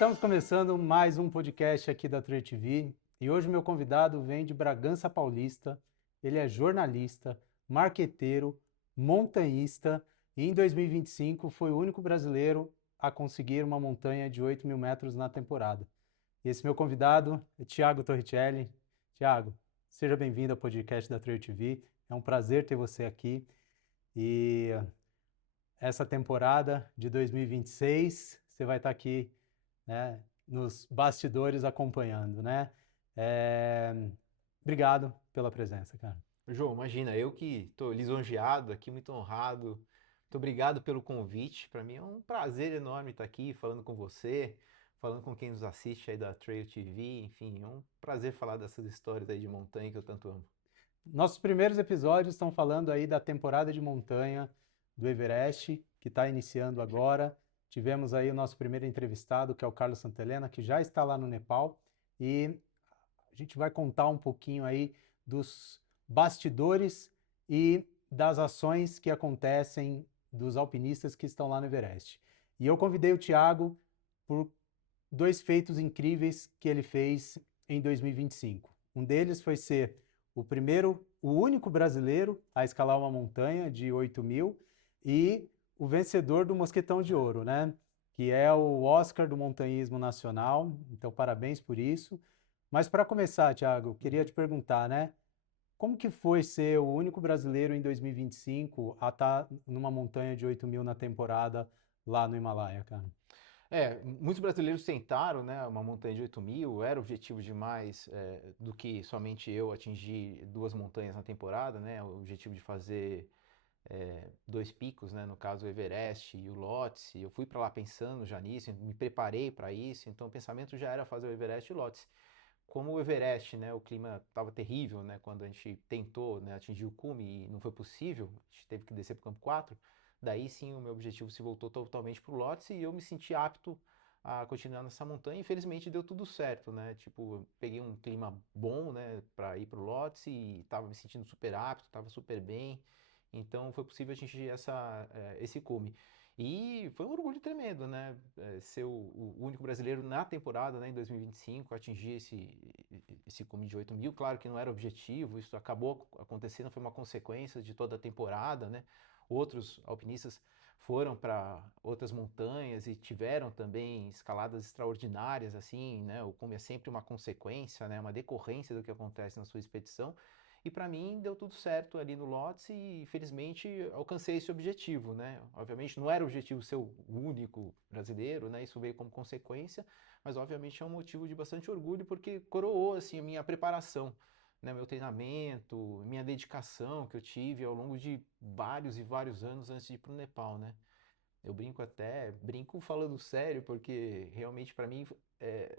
Estamos começando mais um podcast aqui da Trail TV e hoje o meu convidado vem de Bragança Paulista. Ele é jornalista, marqueteiro, montanhista e em 2025 foi o único brasileiro a conseguir uma montanha de 8.000 metros na temporada. E esse meu convidado é Thiago Torricelli. Thiago, seja bem-vindo ao podcast da Trail TV. É um prazer ter você aqui e essa temporada de 2026 você vai estar aqui, né, nos bastidores acompanhando, né? Obrigado pela presença, cara. João, imagina, eu que estou lisonjeado aqui, muito honrado. Muito obrigado pelo convite. Para mim é um prazer enorme estar aqui falando com você, falando com quem nos assiste aí da Trail TV. Enfim, é um prazer falar dessas histórias aí de montanha que eu tanto amo. Nossos primeiros episódios estão falando aí da temporada de montanha do Everest, que está iniciando agora. Tivemos aí o nosso primeiro entrevistado, que é o Carlos Santelena, que já está lá no Nepal, e a gente vai contar um pouquinho aí dos bastidores e das ações que acontecem dos alpinistas que estão lá no Everest. E eu convidei o Thiago por dois feitos incríveis que ele fez em 2025. Um deles foi ser o primeiro, o único brasileiro a escalar uma montanha de 8.000 e o vencedor do Mosquetão de Ouro, né? Que é o Oscar do montanhismo nacional. Então, parabéns por isso. Mas para começar, Thiago, queria te perguntar, né? Como que foi ser o único brasileiro em 2025 a estar numa montanha de 8.000 na temporada lá no Himalaia, cara? Muitos brasileiros tentaram, né, uma montanha de 8.000, era objetivo de mais do que somente eu atingir duas montanhas na temporada, né, o objetivo de fazer dois picos, né, no caso o Everest e o Lhotse. Eu fui para lá pensando já nisso, me preparei para isso, então o pensamento já era fazer o Everest e o Lhotse. Como o Everest, né, o clima estava terrível, né, quando a gente tentou, né, atingir o cume e não foi possível, a gente teve que descer para o campo 4. Daí sim o meu objetivo se voltou totalmente para o Lhotse e eu me senti apto a continuar nessa montanha. Infelizmente deu tudo certo, né? Tipo, eu peguei um clima bom, né, para ir para o Lhotse e estava me sentindo super apto, estava super bem. Então foi possível atingir esse cume. E foi um orgulho tremendo, né? Ser o único brasileiro na temporada, né, em 2025, atingir esse cume de 8.000. Claro que não era objetivo, isso acabou acontecendo, foi uma consequência de toda a temporada, né? Outros alpinistas foram para outras montanhas e tiveram também escaladas extraordinárias, assim, né? O cume é sempre uma consequência, né? Uma decorrência do que acontece na sua expedição. E para mim deu tudo certo ali no Lhotse e felizmente alcancei esse objetivo, né? Obviamente não era o objetivo ser o único brasileiro, né? Isso veio como consequência, mas obviamente é um motivo de bastante orgulho porque coroou assim a minha preparação, né? Meu treinamento, minha dedicação que eu tive ao longo de vários e vários anos antes de ir para o Nepal, né? Eu brinco falando sério porque realmente para mim é,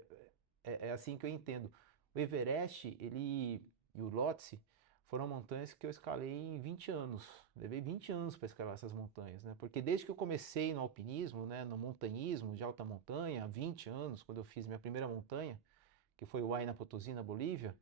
é assim que eu entendo. O Everest, ele e o Lhotse foram montanhas que eu escalei em 20 anos. Levei 20 anos para escalar essas montanhas, né? Porque desde que eu comecei no alpinismo, né, no montanhismo de alta montanha, há 20 anos, quando eu fiz minha primeira montanha, que foi o Huayna Potosí, na Bolívia,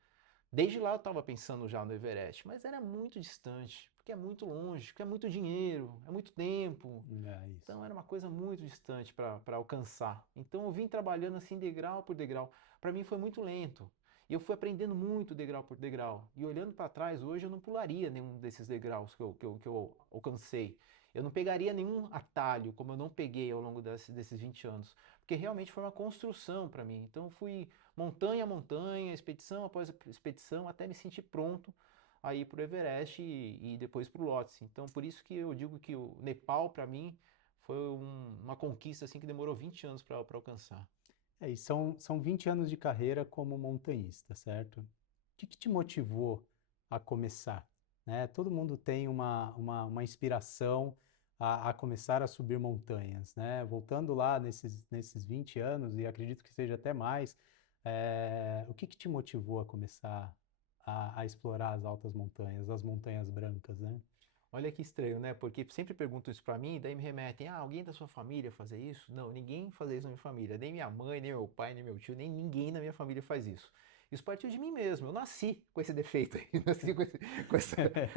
desde lá eu estava pensando já no Everest, mas era muito distante, porque é muito longe, porque é muito dinheiro, é muito tempo. É isso. Então era uma coisa muito distante para alcançar. Então eu vim trabalhando assim degrau por degrau. Para mim foi muito lento. E eu fui aprendendo muito degrau por degrau. E olhando para trás, hoje eu não pularia nenhum desses degraus que eu alcancei. Eu não pegaria nenhum atalho, como eu não peguei ao longo desses 20 anos. Porque realmente foi uma construção para mim. Então eu fui montanha a montanha, expedição após expedição, até me sentir pronto a ir para o Everest e depois para o Lhotse. Então por isso que eu digo que o Nepal, para mim, foi uma conquista assim que demorou 20 anos para alcançar. E são 20 anos de carreira como montanhista, certo? O que te motivou a começar? Né? Todo mundo tem uma inspiração a começar a subir montanhas, né? Voltando lá nesses 20 anos, e acredito que seja até mais, o que te motivou a começar a explorar as altas montanhas, as montanhas brancas, né? Olha que estranho, né? Porque sempre perguntam isso pra mim, e daí me remetem, alguém da sua família fazer isso? Não, ninguém faz isso na minha família, nem minha mãe, nem meu pai, nem meu tio, nem ninguém na minha família faz isso. Isso partiu de mim mesmo. Eu nasci com esse defeito aí, nasci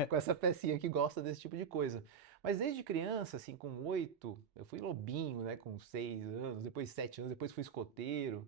com essa pecinha que gosta desse tipo de coisa. Mas desde criança, assim, com 8, eu fui lobinho, né, com 6 anos, depois 7 anos, depois fui escoteiro.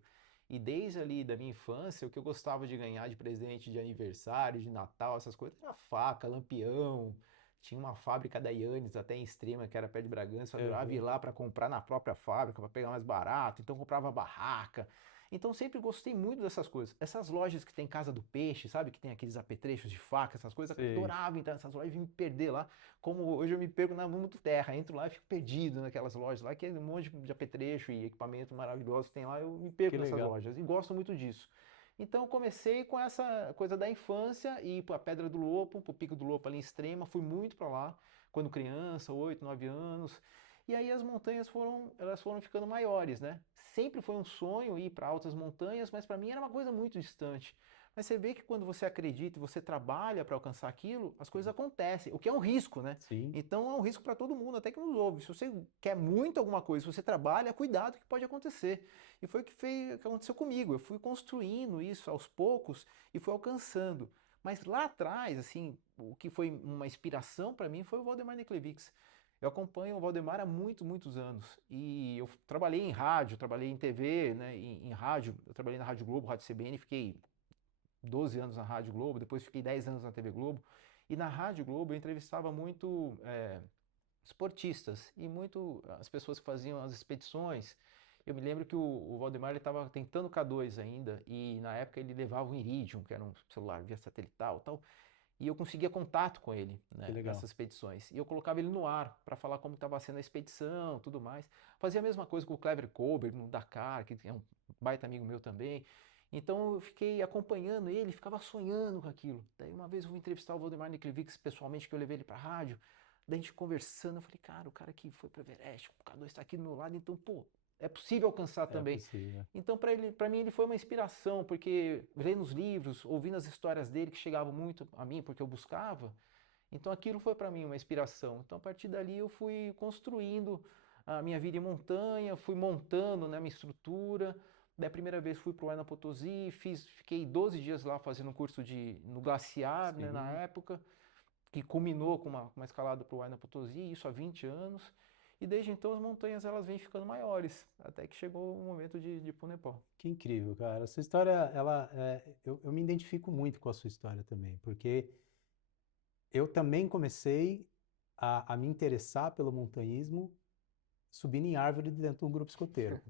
E desde ali da minha infância, o que eu gostava de ganhar de presente de aniversário, de Natal, essas coisas, era faca, lampião. Tinha uma fábrica da Yannis até em Extrema, que era perto de Bragança. Eu adorava ir Aham. lá para comprar na própria fábrica, para pegar mais barato. Então comprava barraca. Então sempre gostei muito dessas coisas. Essas lojas que tem Casa do Peixe, sabe? Que tem aqueles apetrechos de faca, essas coisas. Eu Sei. adorava entrar nessas lojas e me perder lá. Como hoje eu me perco na mundo terra. Entro lá e fico perdido naquelas lojas lá, que é um monte de apetrecho e equipamento maravilhoso que tem lá. Eu me Que perco nessas legal. lojas e gosto muito disso. Então eu comecei com essa coisa da infância e ir para a Pedra do Lopo, para o Pico do Lopo ali em Extrema. Fui muito para lá quando criança, 8, 9 anos. E aí as montanhas elas foram ficando maiores, né? Sempre foi um sonho ir para altas montanhas, mas para mim era uma coisa muito distante. Mas você vê que quando você acredita e você trabalha para alcançar aquilo, as coisas acontecem, o que é um risco, né? Sim, Então é um risco para todo mundo, até que nos ouve. Se você quer muito alguma coisa, se você trabalha, cuidado que pode acontecer. E foi o que aconteceu comigo. Eu fui construindo isso aos poucos e fui alcançando. Mas lá atrás, assim, o que foi uma inspiração para mim foi o Valdemar Niklevics. Eu acompanho o Valdemar há muitos anos. E eu trabalhei em rádio, trabalhei em TV, né, em rádio. Eu trabalhei na Rádio Globo, Rádio CBN, fiquei 12 anos na Rádio Globo, depois fiquei 10 anos na TV Globo. E na Rádio Globo eu entrevistava muito esportistas e muito as pessoas que faziam as expedições. Eu me lembro que o Valdemar estava tentando o K2 ainda e na época ele levava o Iridium, que era um celular via satelital e tal, e eu conseguia contato com ele, que né, legal. nessas expedições. E eu colocava ele no ar para falar como estava sendo a expedição, tudo mais. Fazia a mesma coisa com o Clever Colbert no Dakar, que é um baita amigo meu também. Então eu fiquei acompanhando ele, ficava sonhando com aquilo. Daí uma vez eu fui entrevistar o Valdemar Niklevics pessoalmente, que eu levei ele para a rádio. Daí a gente conversando, eu falei, cara, o cara que foi para o Everest, o K2 está aqui do meu lado, então, pô, é possível alcançar É também. possível. Então, para mim, ele foi uma inspiração, porque lendo os livros, ouvindo as histórias dele, que chegavam muito a mim, porque eu buscava, então aquilo foi para mim uma inspiração. Então, a partir dali, eu fui construindo a minha vida em montanha, fui montando, né, minha estrutura. Da primeira vez fui para o Huayna Potosí, fiquei 12 dias lá fazendo um curso no glaciar, né, na Sim. época, que culminou com uma escalada para o Huayna Potosí, isso há 20 anos. E desde então as montanhas elas vêm ficando maiores, até que chegou o momento de ir para o Nepal. Que incrível, cara. A sua história, eu me identifico muito com a sua história também, porque eu também comecei a me interessar pelo montanhismo subindo em árvore dentro de um grupo escoteiro.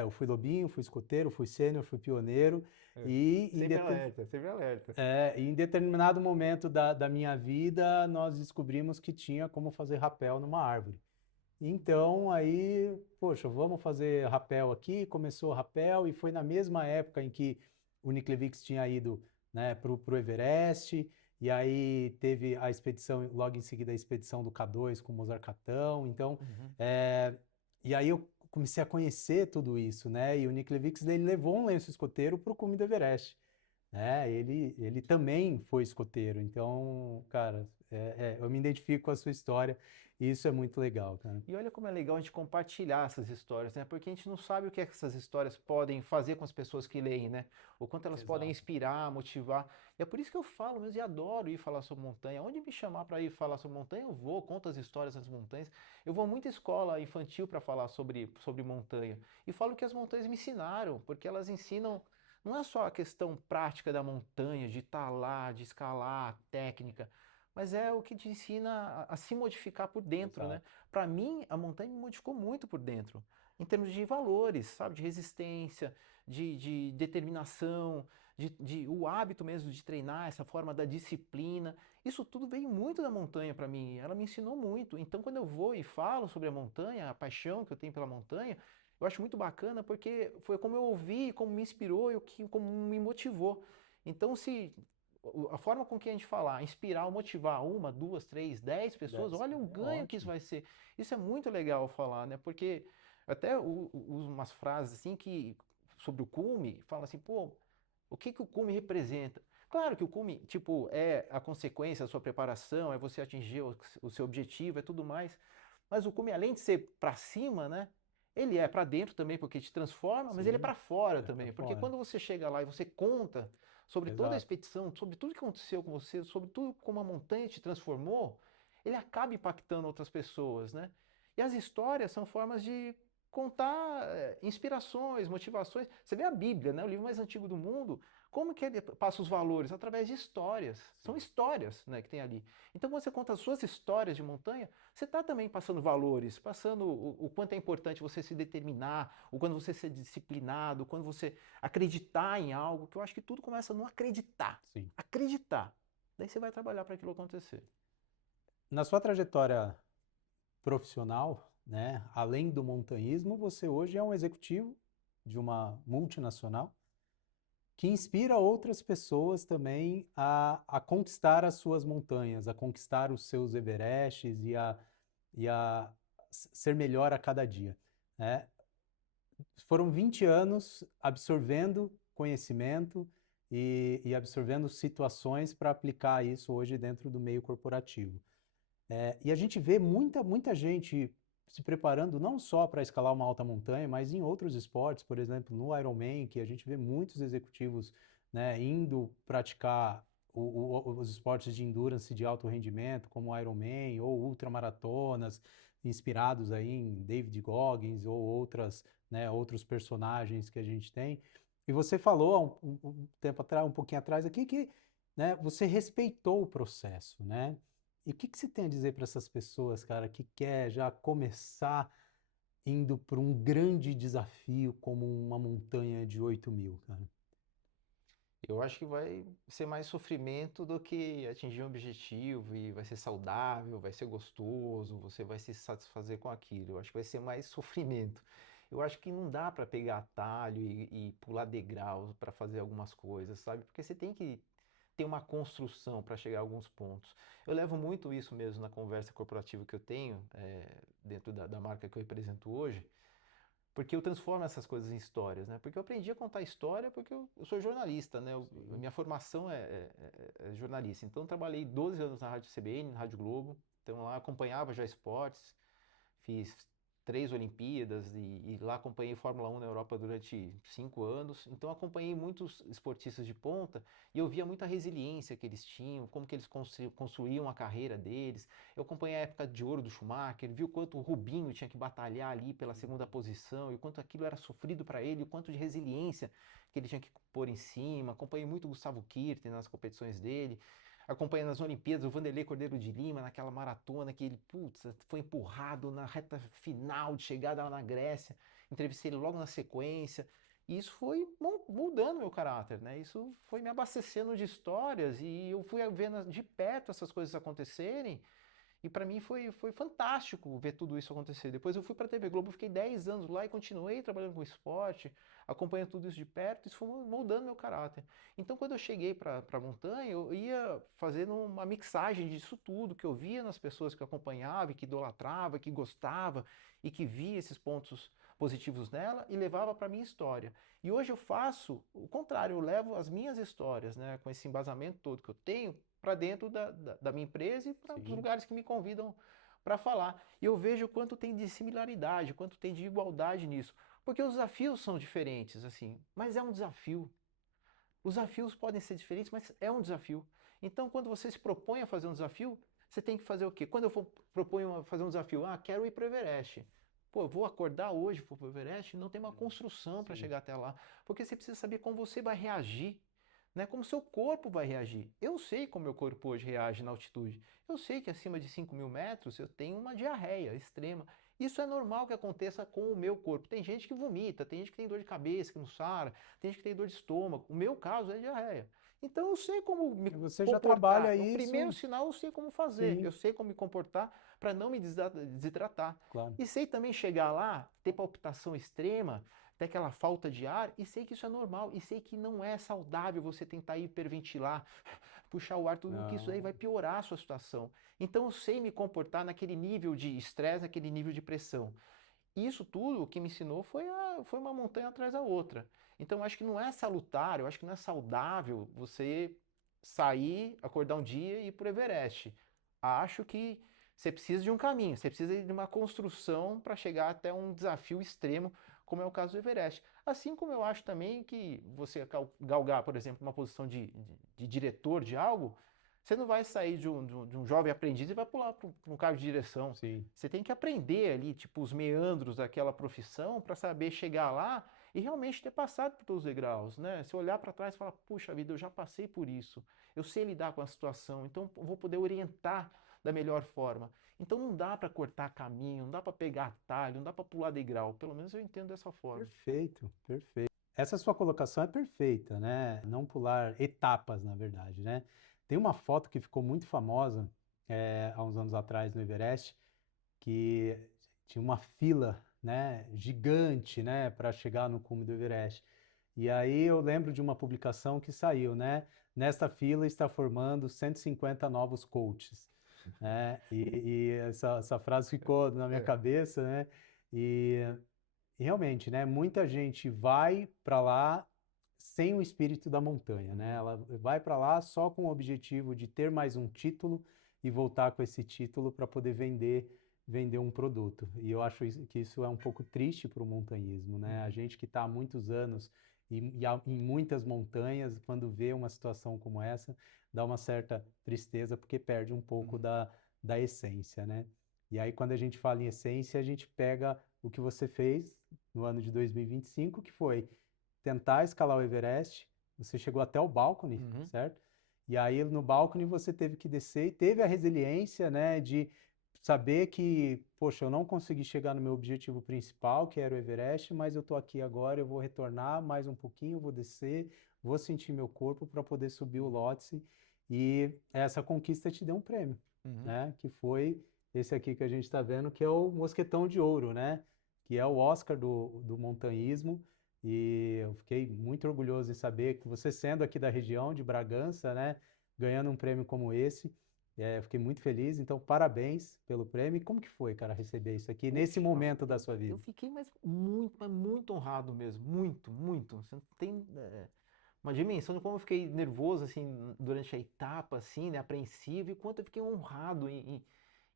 Eu fui lobinho, fui escoteiro, fui sênior, fui pioneiro, É. e Sempre alerta, sempre alerta. em determinado momento da minha vida, nós descobrimos que tinha como fazer rapel numa árvore. Então, aí, poxa, vamos fazer rapel aqui. Começou o rapel e foi na mesma época em que o Niklevics tinha ido, né, para o Everest. E aí teve a expedição, logo em seguida a expedição do K2 com o Mozart Catão. Então, Uhum. é, e aí eu comecei a conhecer tudo isso, né? E o Niklevics ele levou um lenço escoteiro para o cume do Everest, né? Ele também foi escoteiro. Então, cara, eu me identifico com a sua história e isso é muito legal, cara. E olha como é legal a gente compartilhar essas histórias, né? Porque a gente não sabe o que é que essas histórias podem fazer com as pessoas que leem, né? O quanto elas podem Exato. inspirar, motivar. E é por isso que eu falo mesmo e adoro ir falar sobre montanha. Onde me chamar para ir falar sobre montanha, eu vou, conto as histórias das montanhas. Eu vou a muita escola infantil para falar sobre montanha. E falo que as montanhas me ensinaram, porque elas ensinam. Não é só a questão prática da montanha, de estar lá, de escalar, a técnica, mas é o que te ensina a se modificar por dentro, né? Exato. Para mim, a montanha me modificou muito por dentro, em termos de valores, sabe? De resistência, de determinação, o hábito mesmo de treinar, essa forma da disciplina. Isso tudo veio muito da montanha para mim, ela me ensinou muito. Então, quando eu vou e falo sobre a montanha, a paixão que eu tenho pela montanha, eu acho muito bacana porque foi como eu ouvi, como me inspirou e como me motivou. Então, se a forma com que a gente falar, inspirar ou motivar uma, duas, três, 10 pessoas, olha o É ganho que isso ótimo. vai ser. Isso é muito legal falar, né? Porque até uso umas frases assim que sobre o cume, fala assim, pô, o que que o cume representa? Claro que o cume, tipo, é a consequência da sua preparação, é você atingir o seu objetivo, é tudo mais. Mas o cume, além de ser para cima, né? Ele é para dentro também, porque te transforma, mas ele é Sim, para fora é para também. Porque fora. quando você chega lá e você conta sobre toda a Exato. expedição, sobre tudo que aconteceu com você, sobre tudo como a montanha te transformou, ele acaba impactando outras pessoas, né? E as histórias são formas de contar inspirações, motivações. Você vê a Bíblia, né, o livro mais antigo do mundo, como que ele passa os valores? Através de histórias. São Sim. histórias, né, que tem ali. Então, quando você conta as suas histórias de montanha, você está também passando valores, passando o quanto é importante você se determinar, o quanto você ser disciplinado, o quanto você acreditar em algo, que eu acho que tudo começa no acreditar. Sim. Acreditar. Daí você vai trabalhar para aquilo acontecer. Na sua trajetória profissional, né, além do montanhismo, você hoje é um executivo de uma multinacional que inspira outras pessoas também a conquistar as suas montanhas, a conquistar os seus Everestes e a ser melhor a cada dia, né? Foram 20 anos absorvendo conhecimento e absorvendo situações para aplicar isso hoje dentro do meio corporativo. E a gente vê muita gente se preparando não só para escalar uma alta montanha, mas em outros esportes, por exemplo, no Ironman, que a gente vê muitos executivos, né, indo praticar os esportes de endurance de alto rendimento, como o Ironman ou ultramaratonas, inspirados aí em David Goggins ou outras, né, outros personagens que a gente tem. E você falou há um tempo atrás, um pouquinho atrás aqui, que, né, você respeitou o processo, né? E o que que você tem a dizer para essas pessoas, cara, que quer já começar indo para um grande desafio como uma montanha de 8.000, cara? Eu acho que vai ser mais sofrimento do que atingir um objetivo e vai ser saudável, vai ser gostoso, você vai se satisfazer com aquilo. Eu acho que vai ser mais sofrimento. Eu acho que não dá para pegar atalho e pular degraus para fazer algumas coisas, sabe? Porque você tem que ter uma construção para chegar a alguns pontos. Eu levo muito isso mesmo na conversa corporativa que eu tenho, dentro da marca que eu represento hoje. Porque eu transformo essas coisas em histórias, né? Porque eu aprendi a contar história porque eu sou jornalista, né? Sim. Minha formação é jornalista. Então, eu trabalhei 12 anos na Rádio CBN, na Rádio Globo. Então, lá acompanhava já esportes. Fiz 3 Olimpíadas e lá acompanhei Fórmula 1 na Europa durante 5 anos. Então, acompanhei muitos esportistas de ponta e eu via muita resiliência que eles tinham, como que eles construíam a carreira deles. Eu acompanhei a época de ouro do Schumacher, vi o quanto o Rubinho tinha que batalhar ali pela segunda posição e o quanto aquilo era sofrido para ele, o quanto de resiliência que ele tinha que pôr em cima. Acompanhei muito o Gustavo Kirten nas competições dele. Acompanhando as Olimpíadas, o Vanderlei Cordeiro de Lima, naquela maratona que ele, putz, foi empurrado na reta final de chegada lá na Grécia. Entrevistei ele logo na sequência. E isso foi mudando meu caráter, né? Isso foi me abastecendo de histórias e eu fui vendo de perto essas coisas acontecerem. E para mim foi fantástico ver tudo isso acontecer. Depois eu fui para a TV Globo, fiquei 10 anos lá e continuei trabalhando com esporte, acompanhando tudo isso de perto, isso foi moldando meu caráter. Então quando eu cheguei para a montanha, eu ia fazendo uma mixagem disso tudo que eu via nas pessoas que eu acompanhava, e que idolatrava, que gostava e que via esses pontos positivos nela e levava para a minha história. E hoje eu faço o contrário, eu levo as minhas histórias, né, com esse embasamento todo que eu tenho, para dentro da minha empresa e para os Sim. lugares que me convidam para falar. E eu vejo quanto tem de similaridade, quanto tem de igualdade nisso. Porque os desafios são diferentes, assim, mas é um desafio. Os desafios podem ser diferentes, mas é um desafio. Então, quando você se propõe a fazer um desafio, você tem que fazer o quê? Quando eu proponho a fazer um desafio, quero ir para o Everest. Pô, eu vou acordar hoje, vou para o Everest, não tem uma construção para Sim. chegar até lá. Porque você precisa saber como você vai reagir, né? Como seu corpo vai reagir. Eu sei como meu corpo hoje reage na altitude. Eu sei que acima de 5.000 metros eu tenho uma diarreia extrema. Isso é normal que aconteça com o meu corpo. Tem gente que vomita, tem gente que tem dor de cabeça, que não sara, tem gente que tem dor de estômago. O meu caso é diarreia. Então eu sei como me E você já trabalha comportar. No primeiro isso, sinal eu sei como fazer. Eu sim, sei como me comportar para não me desidratar. claro. E sei também chegar lá, ter palpitação extrema, ter aquela falta de ar, e sei que isso é normal, e sei que não é saudável você tentar hiperventilar, puxar o ar, tudo que isso aí Não, vai piorar a sua situação. Então eu sei me comportar naquele nível de estresse, naquele nível de pressão. Isso tudo o que me ensinou foi uma montanha atrás da outra. Então eu acho que não é salutar, eu acho que não é saudável você sair, acordar um dia e ir para o Everest. Acho que você precisa de um caminho, você precisa de uma construção para chegar até um desafio extremo, como é o caso do Everest. Assim como eu acho também que você galgar, por exemplo, uma posição de diretor de algo, você não vai sair de um jovem aprendiz e vai pular para um cargo de direção. Sim. Você tem que aprender ali, tipo, os meandros daquela profissão para saber chegar lá e realmente ter passado por todos os degraus, né? Se olhar para trás e falar, puxa vida, eu já passei por isso, eu sei lidar com a situação, então eu vou poder orientar da melhor forma. Então não dá para cortar caminho, não dá para pegar atalho, não dá para pular degrau. Pelo menos eu entendo dessa forma. Perfeito, perfeito. Essa sua colocação é perfeita, né? Não pular etapas, na verdade, né? Tem uma foto que ficou muito famosa há uns anos atrás no Everest, que tinha uma fila, né, gigante, né, para chegar no cume do Everest. E aí eu lembro de uma publicação que saiu, né? Nesta fila está formando 150 novos coaches, né? E essa frase ficou na minha É. cabeça, né? E realmente, né? Muita gente vai para lá sem o espírito da montanha, né? Ela vai para lá só com o objetivo de ter mais um título e voltar com esse título para poder vender um produto. E eu acho que isso é um pouco triste para o montanhismo, né? A gente que está há muitos anos em muitas montanhas, quando vê uma situação como essa, dá uma certa tristeza porque perde um pouco da essência, né? E aí, quando a gente fala em essência, a gente pega o que você fez no ano de 2025, que foi tentar escalar o Everest. Você chegou até o balcone, Uhum. certo? E aí no balcone você teve que descer e teve a resiliência, né, de saber que, poxa, eu não consegui chegar no meu objetivo principal, que era o Everest, mas eu estou aqui agora, eu vou retornar mais um pouquinho, vou descer, vou sentir meu corpo para poder subir o Lhotse. E essa conquista te deu um prêmio, Uhum. né? Que foi esse aqui que a gente está vendo, que é o Mosquetão de Ouro, né? Que é o Oscar do montanhismo. E eu fiquei muito orgulhoso em saber que você, sendo aqui da região de Bragança, né, ganhando um prêmio como esse, eu fiquei muito feliz. Então, parabéns pelo prêmio. E como que foi, cara, receber isso aqui nesse Puxa, momento da sua eu vida? fiquei mas muito honrado mesmo, muito, muito. Você não tem uma dimensão de como eu fiquei nervoso assim durante a etapa, assim, né, apreensivo, e quanto eu fiquei honrado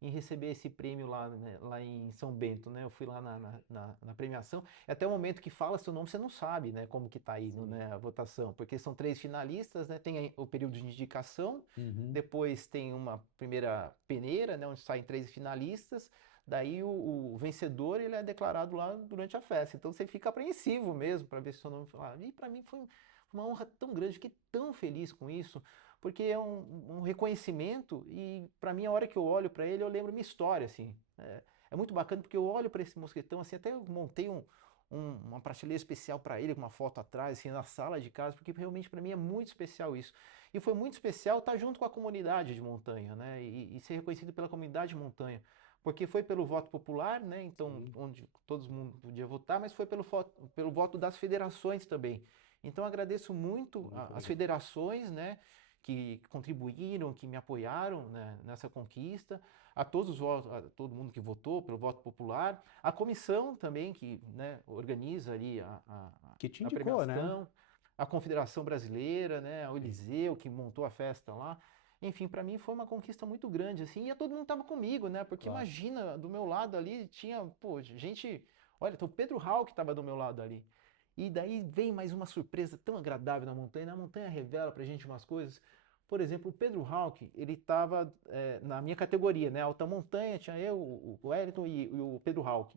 em receber esse prêmio lá, né, lá em São Bento, né? Eu fui lá na premiação, e até o momento que fala seu nome você não sabe, né, como que tá indo, Sim. né, a votação, porque são 3 finalistas, né? Tem aí o período de indicação, Uhum. depois tem uma primeira peneira, né, onde saem 3 finalistas. Daí o vencedor ele é declarado lá durante a festa. Então você fica apreensivo mesmo para ver se seu nome falar. E para mim foi uma honra tão grande, fiquei tão feliz com isso, porque é um reconhecimento e para mim a hora que eu olho para ele eu lembro minha história assim. É muito bacana porque eu olho para esse mosquetão assim, até eu montei uma prateleira especial para ele com uma foto atrás assim na sala de casa, porque realmente para mim é muito especial isso. E foi muito especial estar junto com a comunidade de montanha, né? E ser reconhecido pela comunidade de montanha. Porque foi pelo voto popular, né? Então, Sim. onde todo mundo podia votar, mas foi pelo voto das federações também. Então, agradeço muito Muito as legal. federações, né? Que contribuíram, que me apoiaram, né, nessa conquista, a todos os votos, a todo mundo que votou pelo voto popular, a comissão também que, né, organiza ali Que te a indicou, né? premiação, a Confederação Brasileira, né, o Sim. Eliseu que montou a festa lá. Enfim, para mim foi uma conquista muito grande, assim, e todo mundo tava comigo, né? Porque Claro. imagina, do meu lado ali tinha, pô, gente, olha, o Pedro Hall que estava do meu lado ali. E daí vem mais uma surpresa tão agradável na montanha. Na montanha revela pra gente umas coisas. Por exemplo, o Pedro Hawk, ele estava na minha categoria, né? Alta montanha, tinha eu, o Wellington e o Pedro Hawk.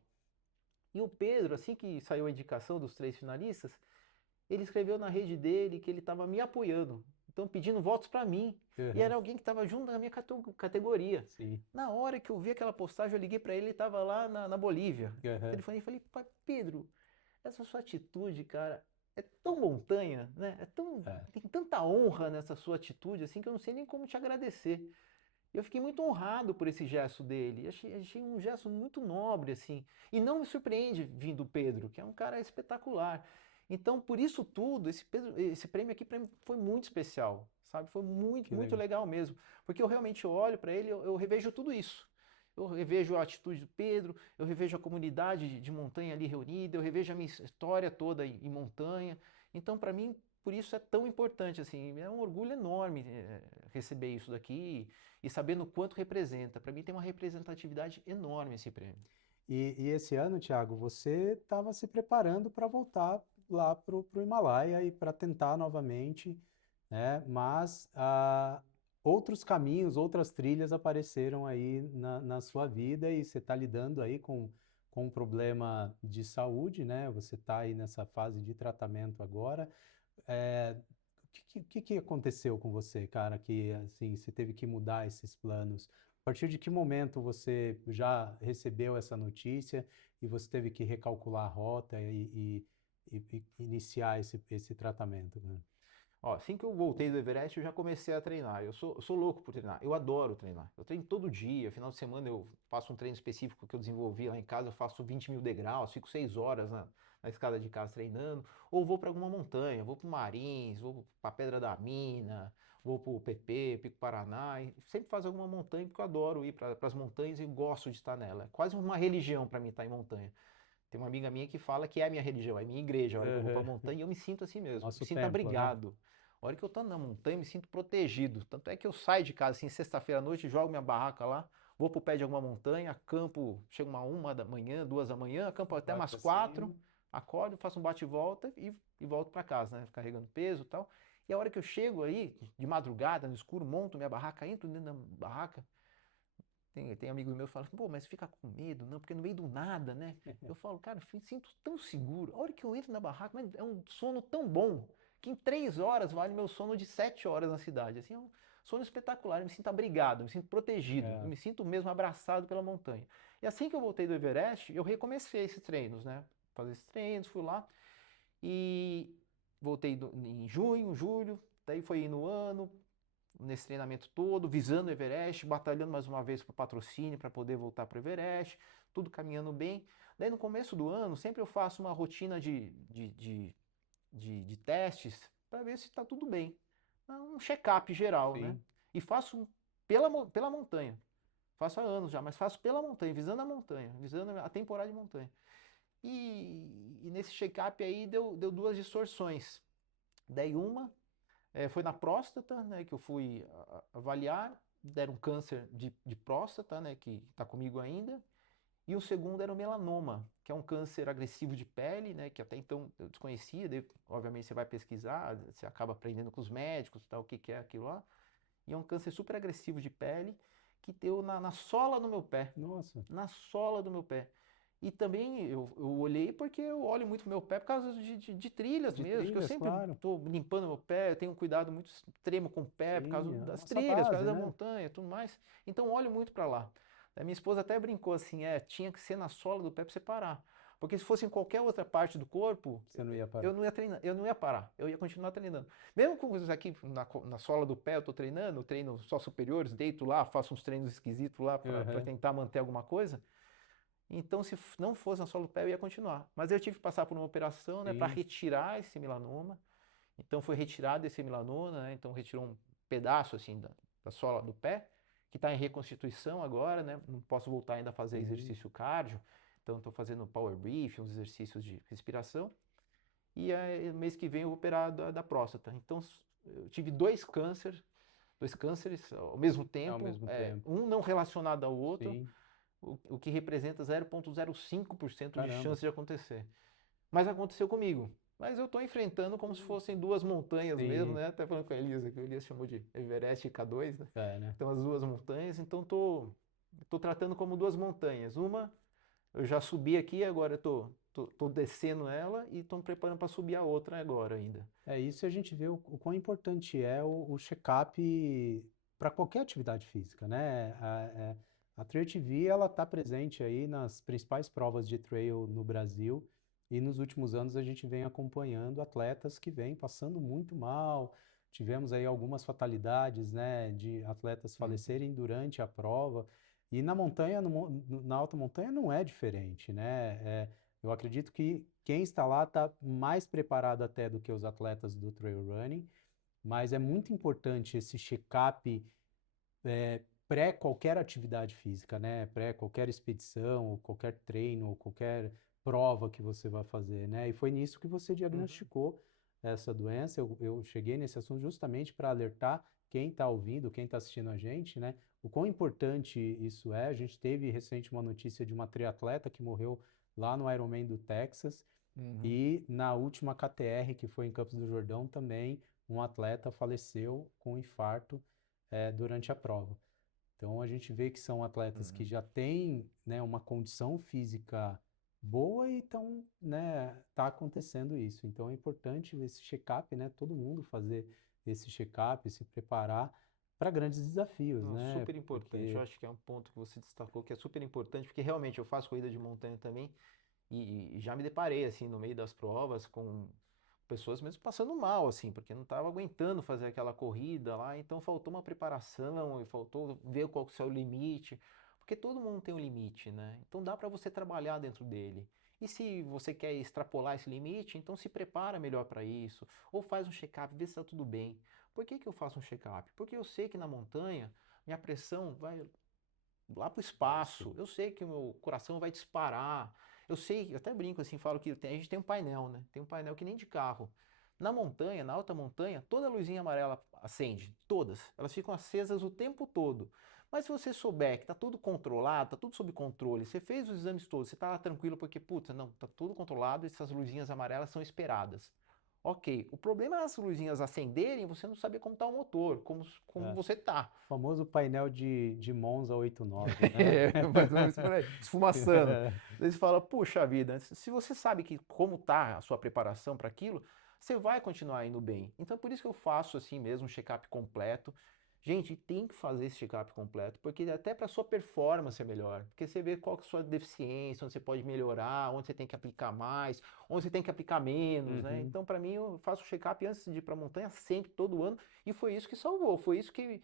E o Pedro, assim que saiu a indicação dos 3 finalistas, ele escreveu na rede dele que ele estava me apoiando, então pedindo votos para mim. E Uhum. era alguém que estava junto na minha categoria. Sim. Na hora que eu vi aquela postagem, eu liguei para ele, ele estava lá na Bolívia. Uhum. Telefone e falei, pai, Pedro, essa sua atitude, cara, é tão montanha, né? É. Tem tanta honra nessa sua atitude, assim, que eu não sei nem como te agradecer. E eu fiquei muito honrado por esse gesto dele. Achei um gesto muito nobre, assim. E não me surpreende vindo do Pedro, que é um cara espetacular. Então, por isso tudo, esse prêmio aqui para mim foi muito especial, sabe? Foi muito, Que muito legal. legal mesmo. Porque eu realmente olho para ele, eu revejo tudo isso. Eu revejo a atitude do Pedro, eu revejo a comunidade de montanha ali reunida, eu revejo a minha história toda em montanha. Então, para mim, por isso é tão importante, assim, é um orgulho enorme receber isso daqui e sabendo o quanto representa. Para mim tem uma representatividade enorme esse prêmio. E esse ano, Thiago, você estava se preparando para voltar lá para o Himalaia e para tentar novamente, né? Mas outros caminhos, outras trilhas apareceram aí na sua vida e você está lidando aí com um problema de saúde, né? Você está aí nessa fase de tratamento agora. É, o que aconteceu com você, cara, que assim, você teve que mudar esses planos? A partir de que momento você já recebeu essa notícia e você teve que recalcular a rota e iniciar esse tratamento, né? Ó, assim que eu voltei do Everest, eu já comecei a treinar. Eu sou louco por treinar. Eu adoro treinar. Eu treino todo dia. Final de semana eu faço um treino específico que eu desenvolvi lá em casa. Eu faço 20 mil degraus, fico 6 horas na escada de casa treinando. Ou vou para alguma montanha, vou para o Marins, vou para a Pedra da Mina, vou para o PP, Pico Paraná. E sempre faço alguma montanha porque eu adoro ir para as montanhas e gosto de estar nela. É quase uma religião para mim estar em montanha. Tem uma amiga minha que fala que é a minha religião, é a minha igreja, a hora que eu vou para a Aham. montanha, e eu me sinto assim mesmo, me Nosso sinto templo, né? abrigado. A hora que eu tô na montanha, eu me sinto protegido. Tanto é que eu saio de casa assim, sexta-feira à noite, jogo minha barraca lá, vou pro pé de alguma montanha, acampo, chego uma da manhã, 2 da manhã, acampo até Vai umas para 4, cima. acordo, faço um bate e volta e volto para casa, né? Carregando peso e tal. E a hora que eu chego aí, de madrugada, no escuro, monto minha barraca, entro dentro da barraca, tem amigos meus que falam, pô, mas fica com medo, não, porque no meio do nada, né? Eu falo, cara, eu me sinto tão seguro. A hora que eu entro na barraca, mas é um sono tão bom, que em 3 horas vale meu sono de 7 horas na cidade. Assim, é um sono espetacular, eu me sinto abrigado, eu me sinto protegido, eu É, me sinto mesmo abraçado pela montanha. E assim que eu voltei do Everest, eu recomecei esses treinos, né? Fazer esses treinos, fui lá e voltei em junho, julho, daí foi indo o ano, nesse treinamento todo, visando o Everest, batalhando mais uma vez para patrocínio para poder voltar para o Everest, tudo caminhando bem. Daí no começo do ano, sempre eu faço uma rotina de testes para ver se está tudo bem. Um check-up geral, né? sim. E faço pela montanha. Faço há anos já, mas faço pela montanha, visando a temporada de montanha. E nesse check-up aí deu duas distorções. Daí uma foi na próstata, né, que eu fui avaliar, deram um câncer de próstata, né, que está comigo ainda, e o segundo era o melanoma, que é um câncer agressivo de pele, né, que até então eu desconhecia, daí, obviamente você vai pesquisar, você acaba aprendendo com os médicos, tal, o que é aquilo lá, e é um câncer super agressivo de pele, que deu na sola do meu pé, Nossa, na sola do meu pé. E também eu olhei porque eu olho muito meu pé por causa de trilhas de mesmo, que eu trilhas, sempre claro. estou limpando meu pé, eu tenho um cuidado muito extremo com o pé por causa Sim, a das nossa trilhas, por base, causa da né? montanha e tudo mais. Então eu olho muito para lá. A minha esposa até brincou assim, tinha que ser na sola do pé para você parar. Porque se fosse em qualquer outra parte do corpo, Você não ia parar. eu não ia treinar, eu não ia parar, eu ia continuar treinando. Mesmo com coisas aqui na sola do pé, eu estou treinando, eu treino só superiores, deito lá, faço uns treinos esquisitos lá para Aham, tentar manter alguma coisa. Então, se não fosse na sola do pé, eu ia continuar. Mas eu tive que passar por uma operação, né, para sim. retirar esse melanoma. Então, foi retirado esse melanoma, né? Então, retirou um pedaço assim da sola do pé, que está em reconstituição agora, né? Não posso voltar ainda a fazer Sim. exercício cardio. Então, estou fazendo power brief, uns exercícios de respiração. E aí, mês que vem eu vou operar da próstata. Então, eu tive dois cânceres ao mesmo Ao tempo, mesmo tempo. um não relacionado ao outro, Sim. o que representa 0,05% de Caramba. chance de acontecer. Mas aconteceu comigo. Mas eu estou enfrentando como se fossem duas montanhas mesmo, Sim. né? Até falando com a Elisa, que a Elisa chamou de Everest e K2, né? É, né? Então as duas montanhas, então tô tratando como duas montanhas. Uma eu já subi aqui, agora tô descendo ela e estou me preparando para subir a outra agora ainda. É isso, e a gente vê o quão importante é o check-up para qualquer atividade física, né? A Trail TV, ela está presente aí nas principais provas de trail no Brasil e nos últimos anos a gente vem acompanhando atletas que vêm passando muito mal. Tivemos aí algumas fatalidades, né, de atletas Uhum. falecerem durante a prova. E na montanha, na alta montanha não é diferente, né? Eu acredito que quem está lá está mais preparado até do que os atletas do trail running, mas é muito importante esse check-up pré qualquer atividade física, né? Pré qualquer expedição, ou qualquer treino, ou qualquer prova que você vai fazer, né? E foi nisso que você Uhum. diagnosticou essa doença. Eu cheguei nesse assunto justamente para alertar quem está ouvindo, quem está assistindo a gente, né, o quão importante isso é. A gente teve recente uma notícia de uma triatleta que morreu lá no Ironman do Texas, Uhum. e na última KTR, que foi em Campos do Jordão, também um atleta faleceu com infarto durante a prova. Então a gente vê que são atletas que Uhum. já têm, né, uma condição física boa e estão, né, tá acontecendo isso. Então é importante esse check-up, né, todo mundo fazer esse check-up, se preparar para grandes desafios, Não, né? super importante. Eu Porque acho que é um ponto que você destacou que é super importante, porque realmente eu faço corrida de montanha também e já me deparei assim no meio das provas com pessoas mesmo passando mal assim, porque não estava aguentando fazer aquela corrida lá, então faltou uma preparação e faltou ver qual que é o seu limite, porque todo mundo tem um limite, né? Então dá para você trabalhar dentro dele. E se você quer extrapolar esse limite, então se prepara melhor para isso, ou faz um check-up, vê se está tudo bem. Por que que eu faço um check-up? Porque eu sei que na montanha minha pressão vai lá para o isso, espaço. Eu sei que o meu coração vai disparar. Eu sei, eu até brinco assim, falo que a gente tem um painel, né? Tem um painel que nem de carro. Na montanha, na alta montanha, toda a luzinha amarela acende, todas. Elas ficam acesas o tempo todo. Mas se você souber que está tudo controlado, está tudo sob controle, você fez os exames todos, você está lá tranquilo porque, puta, não, está tudo controlado, essas luzinhas amarelas são esperadas. Ok, o problema é as luzinhas acenderem e você não saber como está o motor, como é, você está. o famoso painel de Monza 89, né? É, mais ou menos por aí, esfumaçando. Daí você fala, puxa vida, se você sabe que como tá a sua preparação para aquilo, você vai continuar indo bem. Então por isso que eu faço assim mesmo um check-up completo. Gente, tem que fazer esse check-up completo, porque até para sua performance é melhor. Porque você vê qual que é a sua deficiência, onde você pode melhorar, onde você tem que aplicar mais, onde você tem que aplicar menos, né? Uhum, Então, para mim, eu faço check-up antes de ir para a montanha, sempre, todo ano, e foi isso que salvou, foi isso que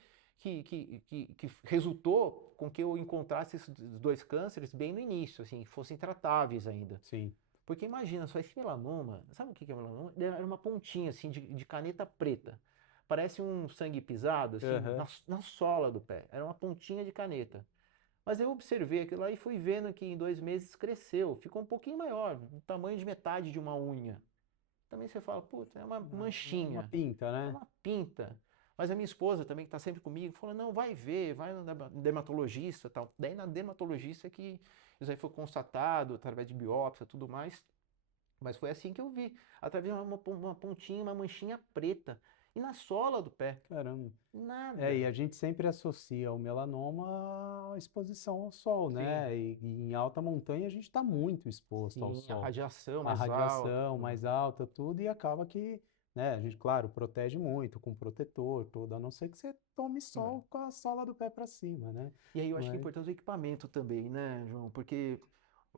resultou com que eu encontrasse esses dois cânceres bem no início, assim, que fossem tratáveis ainda. sim. Porque imagina, só esse melanoma, sabe o que é melanoma? Era uma pontinha, assim, de caneta preta. Parece um sangue pisado, assim, Aham. na sola do pé. Era uma pontinha de caneta. Mas eu observei aquilo lá e fui vendo que em 2 meses cresceu, ficou um pouquinho maior, do tamanho de metade de uma unha. Também você fala, puta, é uma Uma manchinha, pinta, é né? uma pinta. Mas a minha esposa também, que está sempre comigo, falou, não, vai ver, vai no dermatologista e tal. Daí na dermatologista é que isso aí foi constatado, através de biópsia e tudo mais. Mas foi assim que eu vi, através de uma pontinha, uma manchinha preta. E na sola do pé, Caramba. E nada. a gente sempre associa o melanoma à exposição ao sol, Sim, né? E em alta montanha a gente está muito exposto ao sim, a sol. radiação A mais alta, radiação tudo. mais alta, tudo, e acaba que, né, a gente, claro, protege muito com protetor, tudo, a não ser que você tome É. sol com a sola do pé para cima, né? E aí eu acho que é Mas, importante o equipamento também, né, João? Porque